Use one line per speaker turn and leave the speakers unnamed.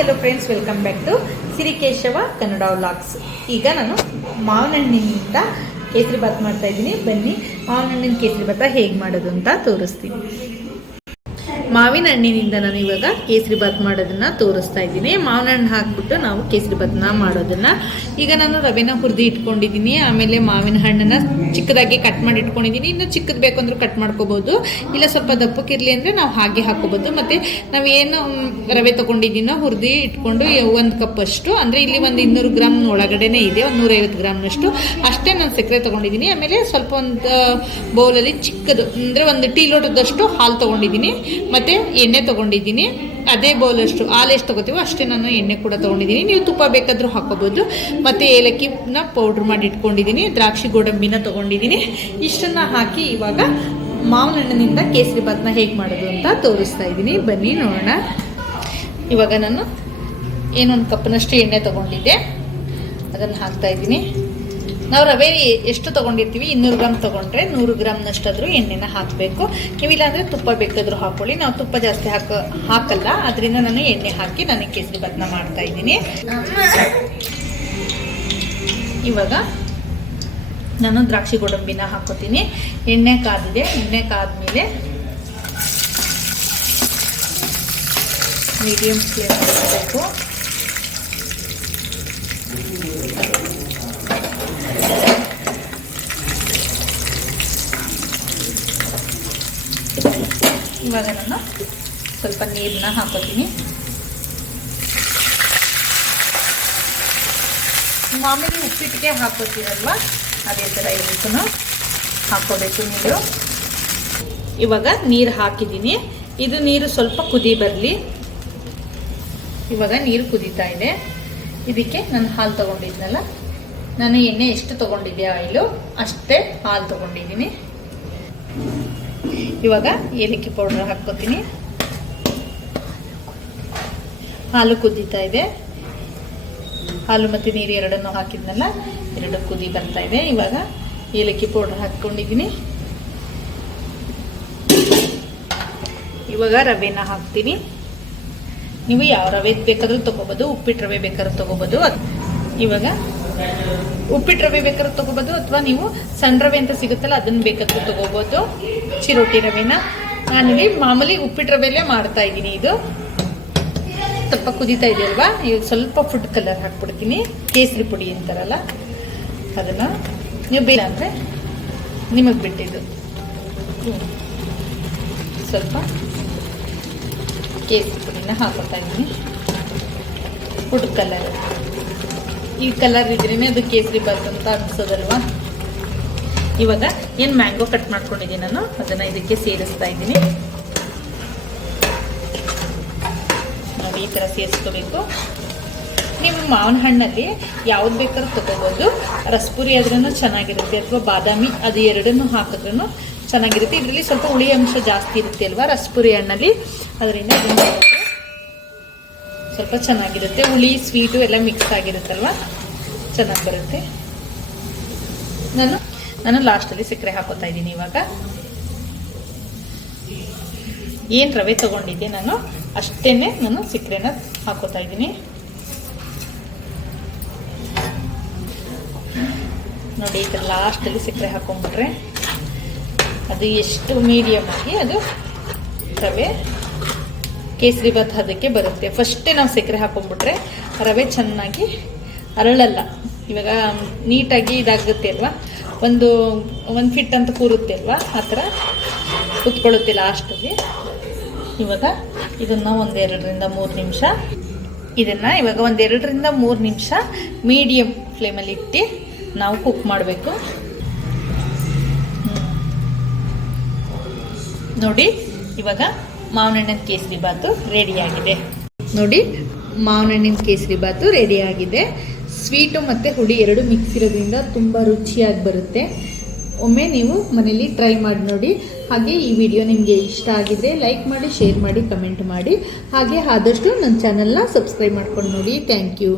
Hello friends welcome back to Sirikeshava Kannada vlogs ಈಗ ನಾನು ಮಾವಿನ ಹಣ್ಣಿನಿಂದ ಕೇಸರಿ ಭಾತ್ ಮಾಡ್ತಾ ಇದ್ದೀನಿ. ಬನ್ನಿ ಮಾವಿನ ಹಣ್ಣಿನ ಕೇಸರಿ ಭಾತ ಹೇಗೆ ಮಾಡೋದು ಅಂತ ತೋರಿಸ್ತೀನಿ. ಮಾವಿನ ಹಣ್ಣಿನಿಂದ ನಾನು ಇವಾಗ ಕೇಸರಿ ಭಾತ್ ಮಾಡೋದನ್ನ ತೋರಿಸ್ತಾ ಇದ್ದೀನಿ. ಮಾವಿನ ಹಣ್ಣು ಹಾಕ್ಬಿಟ್ಟು ನಾವು ಕೇಸರಿ ಭಾತ್ನ ಮಾಡೋದನ್ನ. ಈಗ ನಾನು ರವೆನ ಹುರಿದು ಇಟ್ಕೊಂಡಿದ್ದೀನಿ. ಆಮೇಲೆ ಮಾವಿನ ಹಣ್ಣನ್ನ ಚಿಕ್ಕದಾಗಿ ಕಟ್ ಮಾಡಿ ಇಟ್ಕೊಂಡಿದ್ದೀನಿ. ಇನ್ನು ಚಿಕ್ಕದು ಬೇಕು ಅಂದರೂ ಕಟ್ ಮಾಡ್ಕೋಬಹುದು ಇಲ್ಲ ಸ್ವಲ್ಪ ದಪ್ಪಕ್ಕಿರಲಿ ಅಂದರೆ ನಾವು ಹಾಗೆ ಹಾಕೋಬಹುದು ಮತ್ತು ನಾವು ಏನು ರವೆ ತೊಗೊಂಡಿದ್ದೀನೋ ಹುರಿದು ಇಟ್ಕೊಂಡು ಒಂದು ಕಪ್ ಅಷ್ಟು. ಅಂದರೆ ಇಲ್ಲಿ ಒಂದು ಇನ್ನೂರು ಗ್ರಾಮ್ ಒಳಗಡೆನೇ ಇದೆ. ಒಂದು ನೂರೈವತ್ತು ಗ್ರಾಮ್ನಷ್ಟು. ಅಷ್ಟೇ ನಾನು ಸಕ್ಕರೆ ತೊಗೊಂಡಿದ್ದೀನಿ. ಆಮೇಲೆ ಸ್ವಲ್ಪ ಒಂದು ಬೌಲಲ್ಲಿ ಚಿಕ್ಕದು, ಅಂದರೆ ಒಂದು ಟೀ ಲೋಟದಷ್ಟು ಹಾಲು ತೊಗೊಂಡಿದ್ದೀನಿ. ಮತ್ತು ಎಣ್ಣೆ ತೊಗೊಂಡಿದ್ದೀನಿ. ಅದೇ ಬೌಲಷ್ಟು ಹಾಲು ಎಷ್ಟು ತೊಗೋತೀವೋ ಅಷ್ಟೇ ನಾನು ಎಣ್ಣೆ ಕೂಡ ತೊಗೊಂಡಿದ್ದೀನಿ. ನೀವು ತುಪ್ಪ ಬೇಕಾದರೂ ಹಾಕೋಬೋದು ಮತ್ತು ಏಲಕ್ಕಿನ ಪೌಡ್ರ್ ಮಾಡಿ ಇಟ್ಕೊಂಡಿದ್ದೀನಿ. ದ್ರಾಕ್ಷಿ ಗೋಡಂಬಿನ ತೊಗೊಂಡಿದ್ದೀನಿ. ಇಷ್ಟನ್ನು ಹಾಕಿ ಇವಾಗ ಮಾವಿನ ಹಣ್ಣಿನಿಂದ ಕೇಸರಿ ಭಾತ್ನ ಹೇಗೆ ಮಾಡೋದು ಅಂತ ತೋರಿಸ್ತಾ ಇದ್ದೀನಿ. ಬನ್ನಿ ನೋಡೋಣ. ಇವಾಗ ನಾನು ಏನೊಂದು ಕಪ್ನಷ್ಟು ಎಣ್ಣೆ ತೊಗೊಂಡಿದ್ದೆ. ಅದನ್ನು ಹಾಕ್ತಾ ಇದ್ದೀನಿ. ನಾವು ರವೆ ಎಷ್ಟು ತೊಗೊಂಡಿರ್ತೀವಿ? ಇನ್ನೂರು ಗ್ರಾಮ್ ತೊಗೊಂಡ್ರೆ ನೂರು ಗ್ರಾಮ್ನಷ್ಟಾದರೂ ಎಣ್ಣೆನ ಹಾಕಬೇಕು. ನೀವಿಲ್ಲ ಅಂದರೆ ತುಪ್ಪ ಬೇಕಾದರೂ ಹಾಕೊಳ್ಳಿ. ನಾವು ತುಪ್ಪ ಜಾಸ್ತಿ ಹಾಕ, ಹಾಕಲ್ಲ. ಅದರಿಂದ ನಾನು ಎಣ್ಣೆ ಹಾಕಿ ನಾನು ಕೇಸರಿ ಬದನ ಮಾಡ್ತಾ ಇದ್ದೀನಿ. ಇವಾಗ ನಾನು ದ್ರಾಕ್ಷಿ ಗೋಡಂಬಿನ ಹಾಕೋತೀನಿ. ಎಣ್ಣೆ ಕಾದಿದೆ. ಎಣ್ಣೆ ಕಾದ್ಮೇಲೆ ಮೀಡಿಯಮ್ ಫ್ಲೇಮ್ ಮಾಡಬೇಕು ಇವಾಗ ನಾನು ಸ್ವಲ್ಪ ನೀರನ್ನ ಹಾಕೋತೀನಿ. ಮಾಮೂಲಿ ಉಪ್ಪಿಟ್ಟಿಗೆ ಹಾಕೋತೀರಲ್ವ? ಅದೇ ಥರ ಇದಕ್ಕೂ ಹಾಕೋಬೇಕು ನೀರು. ಇವಾಗ ನೀರು ಹಾಕಿದ್ದೀನಿ. ಇದು ನೀರು ಸ್ವಲ್ಪ ಕುದಿ ಬರಲಿ. ಇವಾಗ ನೀರು ಕುದೀತಾ ಇದೆ. ಇದಕ್ಕೆ ನಾನು ಹಾಲು ತೊಗೊಂಡಿದ್ನಲ್ಲ? ನಾನು ಎಣ್ಣೆ ಎಷ್ಟು ತಗೊಂಡಿದ್ದೆ ಆಯಿಲು ಅಷ್ಟೇ ಹಾಲು ತಗೊಂಡಿದ್ದೀನಿ. ಇವಾಗ ಏಲಕ್ಕಿ ಪೌಡರ್ ಹಾಕ್ಕೋತೀನಿ. ಹಾಲು ಕುದೀತಾ ಇದೆ. ಹಾಲು ಮತ್ತು ನೀರು ಎರಡನ್ನೂ ಹಾಕಿದ್ನಲ್ಲ, ಎರಡು ಕುದಿ ಬರ್ತಾ ಇದೆ. ಇವಾಗ ಏಲಕ್ಕಿ ಪೌಡರ್ ಹಾಕ್ಕೊಂಡಿದ್ದೀನಿ. ಇವಾಗ ರವೆನ ಹಾಕ್ತೀನಿ. ನೀವು ಯಾವ ರವೆ ಬೇಕಾದ್ರೂ ತಗೋಬೋದು, ಉಪ್ಪಿಟ್ಟು ರವೆ ಬೇಕಾದ್ರೂ ತಗೋಬೋದು. ಇವಾಗ ಉಪ್ಪಿಟ್ಟು ರವೆ ಬೇಕಾದ್ರೆ ತಗೋಬೋದು ಅಥವಾ ನೀವು ಸಣ್ಣ ರವೆ ಅಂತ ಸಿಗುತ್ತಲ್ಲ ಅದನ್ನ ಬೇಕಾದ್ರೆ ತಗೋಬೋದು. ಚಿರೋಟಿ ರವೆನ. ನಾನಿಲ್ಲಿ ಮಾಮೂಲಿ ಉಪ್ಪಿಟ್ಟು ರವೆಲ್ಲೇ ಮಾಡ್ತಾ ಇದ್ದೀನಿ ಇದು. ಸ್ವಲ್ಪ ಕುದೀತಾ ಇದೆ ಅಲ್ವಾ ಇವಾಗ ಸ್ವಲ್ಪ ಫುಡ್ ಕಲರ್ ಹಾಕ್ಬಿಡ್ತೀನಿ. ಕೇಸರಿ ಪುಡಿ ಅಂತಾರಲ್ಲ, ಅದನ್ನು ನೀವು ಬೇಡ ಅಂದರೆ ನಿಮಗೆ ಬಿಟ್ಟಿದ್ದು. ಸ್ವಲ್ಪ ಕೇಸರಿ ಪುಡಿನ ಹಾಕೋತಾ ಇದ್ದೀನಿ. ಫುಡ್ ಕಲರ್ ಈ ಕಲರ್ ಇದ್ರೇ ಅದು ಕೇಸರಿ ಬಾತ್ ಅಂತ ಅನ್ಸೋದಲ್ವಾ? ಇವಾಗ ಏನು ಮ್ಯಾಂಗೋ ಕಟ್ ಮಾಡ್ಕೊಂಡಿದ್ದೀನಿ ನಾನು, ಅದನ್ನು ಇದಕ್ಕೆ ಸೇರಿಸ್ತಾ ಇದ್ದೀನಿ. ನಾವು ಈ ಥರ ಸೇರಿಸ್ಕೋಬೇಕು. ನೀವು ಮಾವಿನ ಹಣ್ಣಲ್ಲಿ ಯಾವ್ದು ಬೇಕಾದ್ರೂ ತಗೋಬೋದು. ರಸಪುರಿ ಆದ್ರೂ ಚೆನ್ನಾಗಿರುತ್ತೆ, ಅಥವಾ ಬಾದಾಮಿ ಅದು ಎರಡನ್ನು ಹಾಕಿದ್ರೂ ಚೆನ್ನಾಗಿರುತ್ತೆ. ಇದರಲ್ಲಿ ಸ್ವಲ್ಪ ಹುಳಿ ಅಂಶ ಜಾಸ್ತಿ ಇರುತ್ತೆ ಅಲ್ವಾ ರಸಪುರಿ ಹಣ್ಣಲ್ಲಿ? ಅದರಿಂದ ಇದನ್ನ ಸ್ವಲ್ಪ ಚೆನ್ನಾಗಿರುತ್ತೆ. ಹುಳಿ ಸ್ವೀಟು ಎಲ್ಲ ಮಿಕ್ಸ್ ಆಗಿರುತ್ತಲ್ವ? ಚೆನ್ನಾಗಿ ಬರುತ್ತೆ. ನಾನು ನಾನು ಲಾಸ್ಟಲ್ಲಿ ಸಕ್ಕರೆ ಹಾಕೋತಾ ಇದ್ದೀನಿ ಇವಾಗ. ಏನು ರವೆ ತೊಗೊಂಡಿದ್ದೆ ನಾನು? ಅಷ್ಟೇ ನಾನು ಸಕ್ಕರೆನ ಹಾಕೋತಾ ಇದ್ದೀನಿ. ನೋಡಿ ಈ ಥರ ಲಾಸ್ಟಲ್ಲಿ ಸಕ್ಕರೆ ಹಾಕೊಂಡ್ಬಿಟ್ರೆ ಅದು ಎಷ್ಟು ಮೀಡಿಯಮ್ ಆಗಿ ಅದು ರವೆ ಕೇಸರಿ ಭಾತ್ ಅದಕ್ಕೆ ಬರುತ್ತೆ. ಫಸ್ಟೇ ನಾವು ಸಕ್ಕರೆ ಹಾಕೊಂಡ್ಬಿಟ್ರೆ ರವೆ ಚೆನ್ನಾಗಿ ಅರಳಲ್ಲ. ಇವಾಗ ನೀಟಾಗಿ ಇದಾಗುತ್ತೆ ಅಲ್ವಾ? ಒಂದು ಒಂದು ಫಿಟ್ ಅಂತ ಕೂರುತ್ತೆ ಅಲ್ವಾ? ಆ ಥರ ಕುತ್ಕೊಳ್ಳುತ್ತೆ ಲಾಸ್ಟಲ್ಲಿ ಇವಾಗ ಇದನ್ನು ಒಂದೆರಡರಿಂದ ಮೂರು ನಿಮಿಷ ಇದನ್ನು ಇವಾಗ ಒಂದೆರಡರಿಂದ ಮೂರು ನಿಮಿಷ ಮೀಡಿಯಮ್ ಫ್ಲೇಮಲ್ಲಿ ಇಟ್ಟು ನಾವು ಕುಕ್ ಮಾಡಬೇಕು. ನೋಡಿ, ಇವಾಗ ಮಾವಿನ ಹಣ್ಣಿನ ಕೇಸರಿ ಬಾತು ರೆಡಿಯಾಗಿದೆ ನೋಡಿ ಮಾವಿನಣ್ಣಿನ ಕೇಸರಿ ಬಾತು ರೆಡಿಯಾಗಿದೆ ಸ್ವೀಟು ಮತ್ತು ಹುಳಿ ಎರಡು ಮಿಕ್ಸ್ ಇರೋದ್ರಿಂದ ತುಂಬ ರುಚಿಯಾಗಿ ಬರುತ್ತೆ. ಒಮ್ಮೆ ನೀವು ಮನೇಲಿ ಟ್ರೈ ಮಾಡಿ ನೋಡಿ. ಹಾಗೆ ಈ ವಿಡಿಯೋ ನಿಮಗೆ ಇಷ್ಟ ಆಗಿದ್ರೆ ಲೈಕ್ ಮಾಡಿ ಶೇರ್ ಮಾಡಿ ಕಮೆಂಟ್ ಮಾಡಿ. ಹಾಗೆ ಆದಷ್ಟು ನನ್ನ ಚಾನಲ್ನ ಸಬ್ಸ್ಕ್ರೈಬ್ ಮಾಡ್ಕೊಂಡು ನೋಡಿ. Thank you